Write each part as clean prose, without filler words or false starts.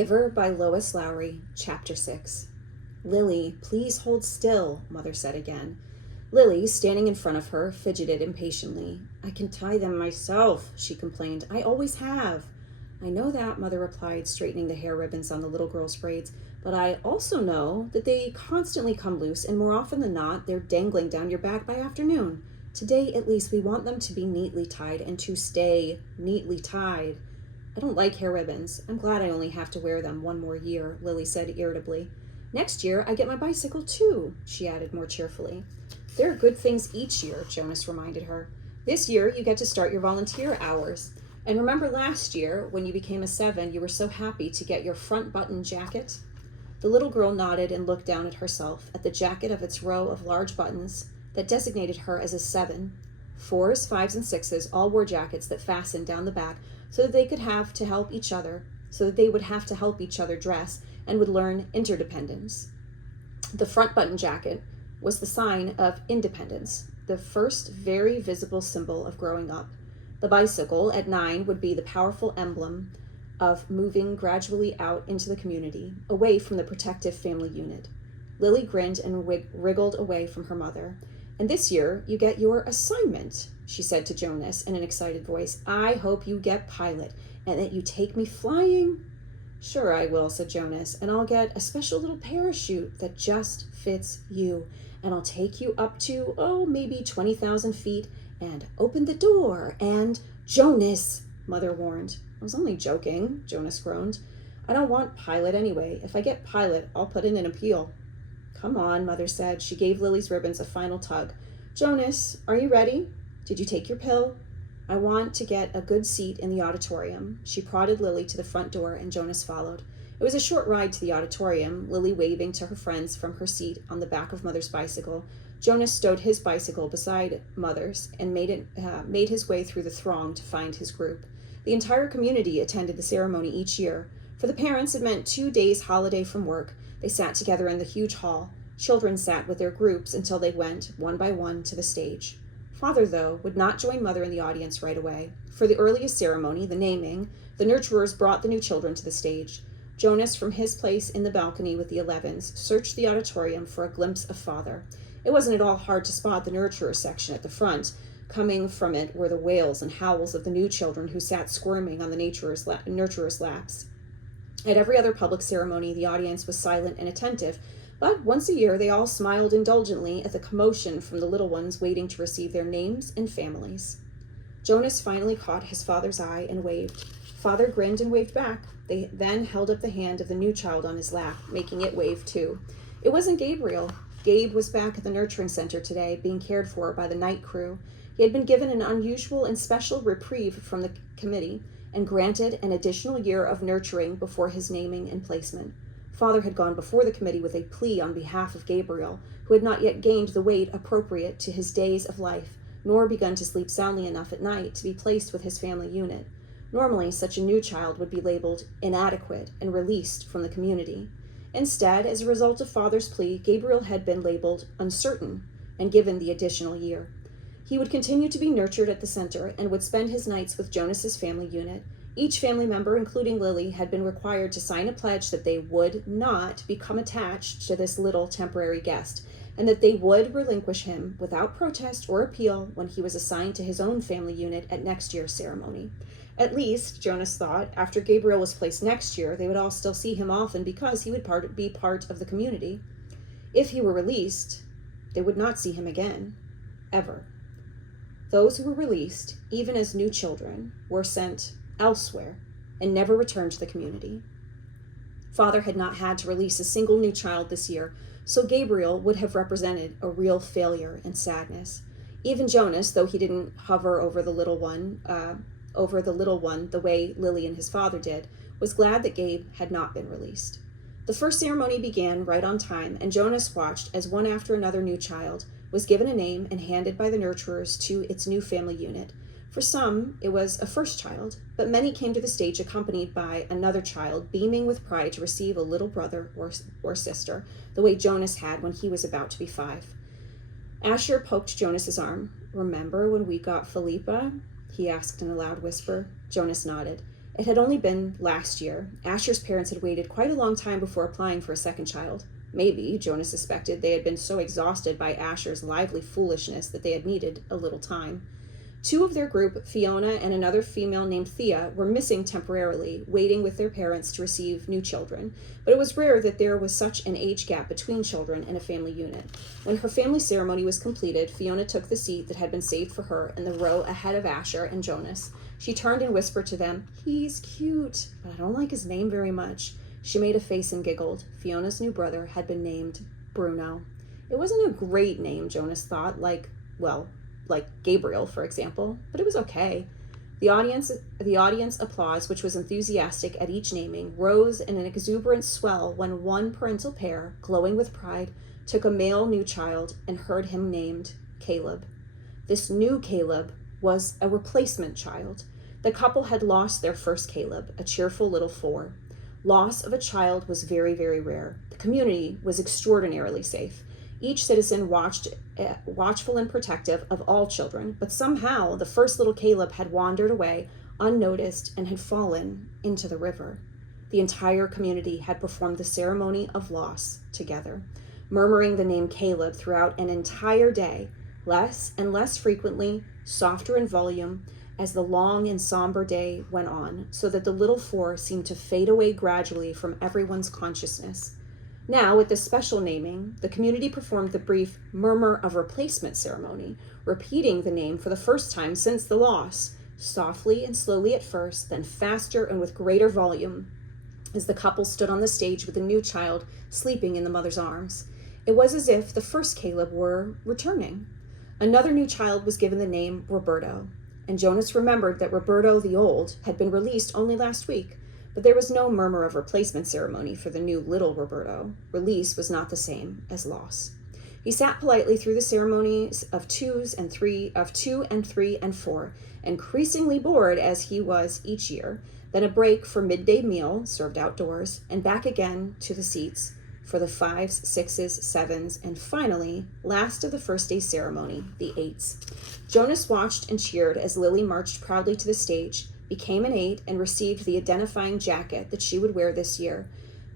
Giver by Lois Lowry, Chapter 6. Lily, please hold still, Mother said again. Lily, standing in front of her, fidgeted impatiently. I can tie them myself, she complained. I always have. I know that, Mother replied, straightening the hair ribbons on the little girl's braids, but I also know that they constantly come loose, and more often than not, they're dangling down your back by afternoon. Today, at least, we want them to be neatly tied and to stay neatly tied. I don't like hair ribbons. I'm glad I only have to wear them one more year, Lily said irritably. Next year, I get my bicycle too, she added more cheerfully. There are good things each year, Jonas reminded her. This year, you get to start your volunteer hours. And remember last year, when you became a 7, you were so happy to get your front button jacket? The little girl nodded and looked down at herself, at the jacket of its row of large buttons that designated her as a 7. 4s, 5s, and 6s all wore jackets that fastened down the back so that they would have to help each other dress and would learn interdependence. The front button jacket was the sign of independence, the first very visible symbol of growing up. The bicycle at 9 would be the powerful emblem of moving gradually out into the community, away from the protective family unit. Lily grinned and wriggled away from her mother. And this year, you get your assignment, she said to Jonas in an excited voice. I hope you get pilot and that you take me flying. Sure I will, said Jonas, and I'll get a special little parachute that just fits you. And I'll take you up to, maybe 20,000 feet and open the door and... Jonas, Mother warned. I was only joking, Jonas groaned. I don't want pilot anyway. If I get pilot, I'll put in an appeal. Come on, Mother said. She gave Lily's ribbons a final tug. Jonas, are you ready? Did you take your pill? I want to get a good seat in the auditorium. She prodded Lily to the front door, and Jonas followed. It was a short ride to the auditorium, Lily waving to her friends from her seat on the back of Mother's bicycle. Jonas stowed his bicycle beside Mother's and made his way through the throng to find his group. The entire community attended the ceremony each year. For the parents, it meant 2 days' holiday from work. They sat together in the huge hall. Children sat with their groups until they went, one by one, to the stage. Father, though, would not join Mother in the audience right away. For the earliest ceremony, the naming, the nurturers brought the new children to the stage. Jonas, from his place in the balcony with the 11s, searched the auditorium for a glimpse of Father. It wasn't at all hard to spot the nurturer section at the front. Coming from it were the wails and howls of the new children who sat squirming on the nurturer's laps. At every other public ceremony, the audience was silent and attentive, but once a year they all smiled indulgently at the commotion from the little ones waiting to receive their names and families. Jonas finally caught his father's eye and waved. Father grinned and waved back. They then held up the hand of the new child on his lap, making it wave too. It wasn't Gabriel. Gabe was back at the nurturing center today, being cared for by the night crew. He had been given an unusual and special reprieve from the committee and granted an additional year of nurturing before his naming and placement. Father had gone before the committee with a plea on behalf of Gabriel, who had not yet gained the weight appropriate to his days of life, nor begun to sleep soundly enough at night to be placed with his family unit. Normally, such a new child would be labeled inadequate and released from the community. Instead, as a result of Father's plea, Gabriel had been labeled uncertain and given the additional year. He would continue to be nurtured at the center and would spend his nights with Jonas's family unit. Each family member, including Lily, had been required to sign a pledge that they would not become attached to this little temporary guest, and that they would relinquish him without protest or appeal when he was assigned to his own family unit at next year's ceremony. At least, Jonas thought, after Gabriel was placed next year, they would all still see him often because he would be part of the community. If he were released, they would not see him again, ever. Those who were released, even as new children, were sent elsewhere and never returned to the community. Father had not had to release a single new child this year, so Gabriel would have represented a real failure and sadness. Even Jonas, though he didn't hover over the little one the way Lily and his father did, was glad that Gabe had not been released. The first ceremony began right on time, and Jonas watched as one after another new child was given a name and handed by the nurturers to its new family unit. For some, it was a first child, but many came to the stage accompanied by another child, beaming with pride to receive a little brother or sister, the way Jonas had when he was about to be 5. Asher poked Jonas's arm. Remember when we got Philippa? He asked in a loud whisper. Jonas nodded. It had only been last year. Asher's parents had waited quite a long time before applying for a second child. Maybe, Jonas suspected, they had been so exhausted by Asher's lively foolishness that they had needed a little time. Two of their group, Fiona and another female named Thea, were missing temporarily, waiting with their parents to receive new children, but it was rare that there was such an age gap between children in a family unit. When her family ceremony was completed, Fiona took the seat that had been saved for her in the row ahead of Asher and Jonas. She turned and whispered to them, "He's cute, but I don't like his name very much." She made a face and giggled. Fiona's new brother had been named Bruno. It wasn't a great name, Jonas thought, like Gabriel, for example, but it was okay. The audience applause, which was enthusiastic at each naming, rose in an exuberant swell when one parental pair, glowing with pride, took a male new child and heard him named Caleb. This new Caleb was a replacement child. The couple had lost their first Caleb, a cheerful little 4. Loss of a child was very, very rare. The community was extraordinarily safe. Each citizen watchful and protective of all children, but somehow the first little Caleb had wandered away unnoticed and had fallen into the river. The entire community had performed the ceremony of loss together, murmuring the name Caleb throughout an entire day, less and less frequently, softer in volume, as the long and somber day went on, so that the little 4 seemed to fade away gradually from everyone's consciousness. Now, with this special naming, the community performed the brief murmur of replacement ceremony, repeating the name for the first time since the loss, softly and slowly at first, then faster and with greater volume, as the couple stood on the stage with the new child sleeping in the mother's arms. It was as if the first Caleb were returning. Another new child was given the name Roberto, and Jonas remembered that Roberto the Old had been released only last week. But there was no murmur of replacement ceremony for the new little Roberto. Release was not the same as loss. He sat politely through the ceremonies of 2 and 3 and 4, increasingly bored as he was each year, then a break for midday meal served outdoors, and back again to the seats for the 5s, 6s, 7s, and finally, last of the first day ceremony, the 8s. Jonas watched and cheered as Lily marched proudly to the stage, became an 8, and received the identifying jacket that she would wear this year.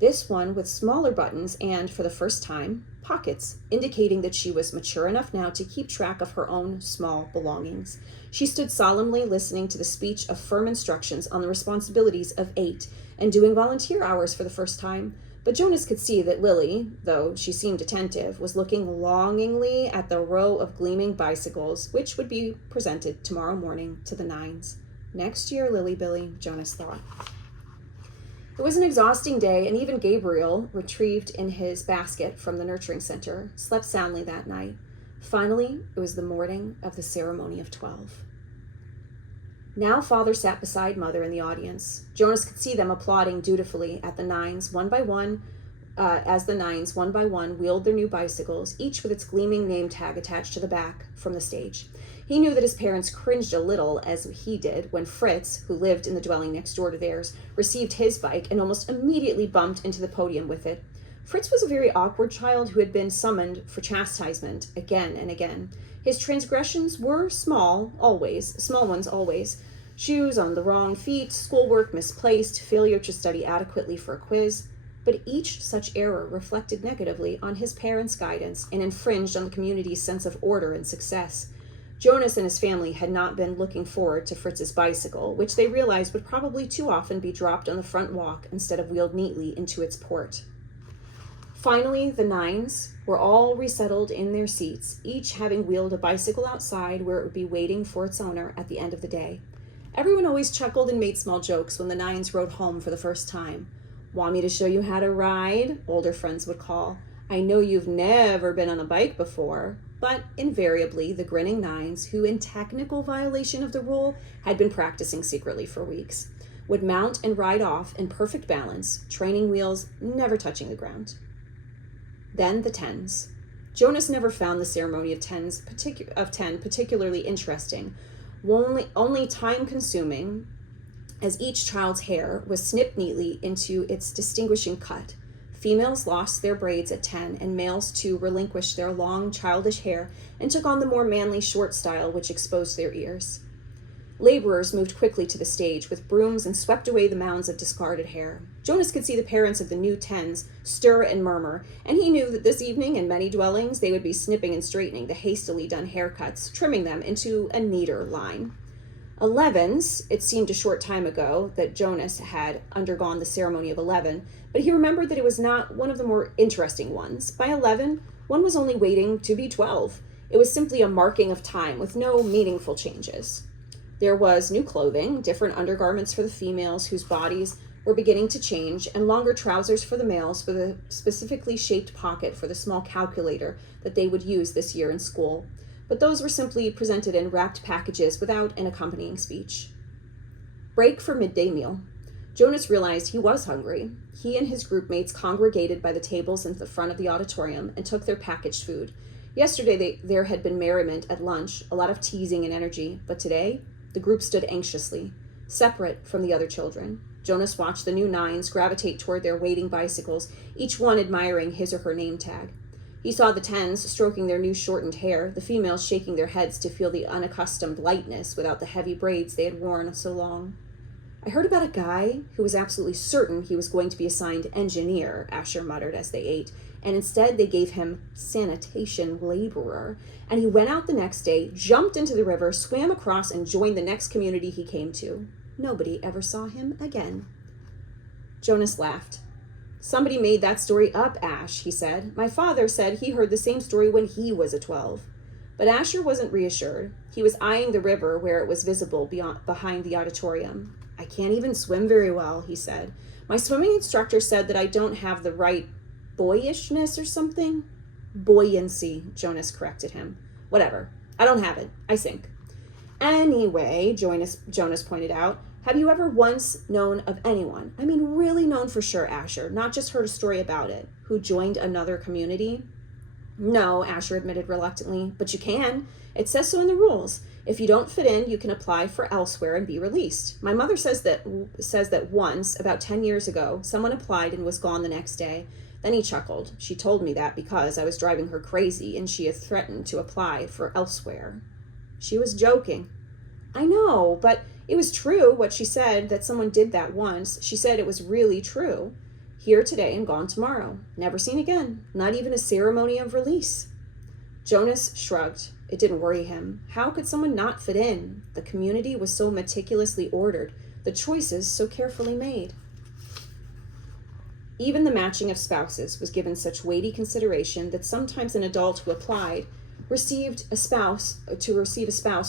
This one with smaller buttons and, for the first time, pockets, indicating that she was mature enough now to keep track of her own small belongings. She stood solemnly listening to the speech of firm instructions on the responsibilities of 8 and doing volunteer hours for the first time. But Jonas could see that Lily, though she seemed attentive, was looking longingly at the row of gleaming bicycles, which would be presented tomorrow morning to the 9s. Next year, Lily Billy, Jonas thought. It was an exhausting day, and even Gabriel, retrieved in his basket from the nurturing center, slept soundly that night. Finally, it was the morning of the ceremony of 12. Now Father sat beside Mother in the audience. Jonas could see them applauding dutifully at the 9s, one by one, as the 9s, one by one, wheeled their new bicycles, each with its gleaming name tag attached to the back, from the stage. He knew that his parents cringed a little, as he did, when Fritz, who lived in the dwelling next door to theirs, received his bike and almost immediately bumped into the podium with it. Fritz was a very awkward child who had been summoned for chastisement again and again. His transgressions were small ones always. Shoes on the wrong feet, schoolwork misplaced, failure to study adequately for a quiz. But each such error reflected negatively on his parents' guidance and infringed on the community's sense of order and success. Jonas and his family had not been looking forward to Fritz's bicycle, which they realized would probably too often be dropped on the front walk instead of wheeled neatly into its port. Finally, the 9s were all resettled in their seats, each having wheeled a bicycle outside where it would be waiting for its owner at the end of the day. Everyone always chuckled and made small jokes when the 9s rode home for the first time. "Want me to show you how to ride?" older friends would call. "I know you've never been on a bike before." But invariably, the grinning 9s, who in technical violation of the rule had been practicing secretly for weeks, would mount and ride off in perfect balance, training wheels never touching the ground. Then the 10s. Jonas never found the ceremony of 10 particularly interesting, only time-consuming, as each child's hair was snipped neatly into its distinguishing cut. Females lost their braids at 10, and males too relinquished their long, childish hair and took on the more manly short style which exposed their ears. Laborers moved quickly to the stage with brooms and swept away the mounds of discarded hair. Jonas could see the parents of the new tens stir and murmur, and he knew that this evening in many dwellings they would be snipping and straightening the hastily done haircuts, trimming them into a neater line. 11s, it seemed a short time ago that Jonas had undergone the ceremony of 11, but he remembered that it was not one of the more interesting ones. By 11, one was only waiting to be 12. It was simply a marking of time with no meaningful changes. There was new clothing, different undergarments for the females whose bodies were beginning to change, and longer trousers for the males with a specifically shaped pocket for the small calculator that they would use this year in school. But those were simply presented in wrapped packages without an accompanying speech. Break for midday meal. Jonas realized he was hungry. He and his group mates congregated by the tables in the front of the auditorium and took their packaged food. Yesterday there had been merriment at lunch, a lot of teasing and energy, but today the group stood anxiously, separate from the other children. Jonas watched the new nines gravitate toward their waiting bicycles, each one admiring his or her name tag. He saw the tens stroking their new shortened hair, the females shaking their heads to feel the unaccustomed lightness without the heavy braids they had worn so long. I heard about a guy who was absolutely certain he was going to be assigned engineer, Asher muttered as they ate, and instead they gave him sanitation laborer. And he went out the next day, jumped into the river, swam across, and joined the next community he came to. Nobody ever saw him again. Jonas laughed. Somebody made that story up, Ash, he said. My father said he heard the same story when he was a 12. But Asher wasn't reassured. He was eyeing the river where it was visible behind the auditorium. I can't even swim very well, he said. My swimming instructor said that I don't have the right boyishness or something. Buoyancy, Jonas corrected him. Whatever. I don't have it. I sink. Anyway, Jonas pointed out, have you ever once known of anyone, I mean really known for sure, Asher, not just heard a story about it, who joined another community? No, Asher admitted reluctantly, but you can. It says so in the rules. If you don't fit in, you can apply for elsewhere and be released. My mother says that once, about 10 years ago, someone applied and was gone the next day. Then he chuckled. She told me that because I was driving her crazy and she had threatened to apply for elsewhere. She was joking. I know, but it was true what she said, that someone did that once. She said it was really true. Here today and gone tomorrow. Never seen again. Not even a ceremony of release. Jonas shrugged. It didn't worry him. How could someone not fit in? The community was so meticulously ordered, the choices so carefully made. Even the matching of spouses was given such weighty consideration that sometimes an adult who applied receive a spouse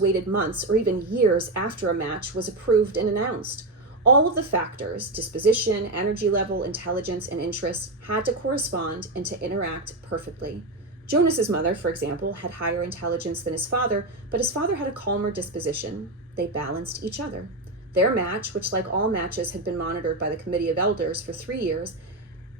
waited months or even years after a match was approved and announced. All of the factors, disposition, energy level, intelligence, and interest, had to correspond and to interact perfectly. Jonas's mother, for example, had higher intelligence than his father, but his father had a calmer disposition. They balanced each other. Their match, which like all matches had been monitored by the Committee of Elders for 3 years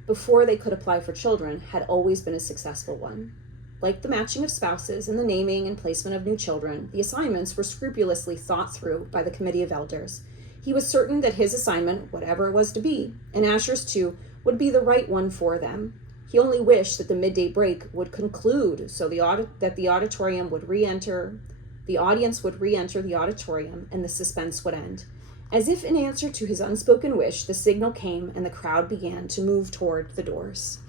before they could apply for children, had always been a successful one. Like the matching of spouses and the naming and placement of new children, the assignments were scrupulously thought through by the Committee of Elders. He was certain that his assignment, whatever it was to be, and Asher's too, would be the right one for them. He only wished that the midday break would conclude so that the audience would re-enter the auditorium and the suspense would end. As if in answer to his unspoken wish, the signal came and the crowd began to move toward the doors.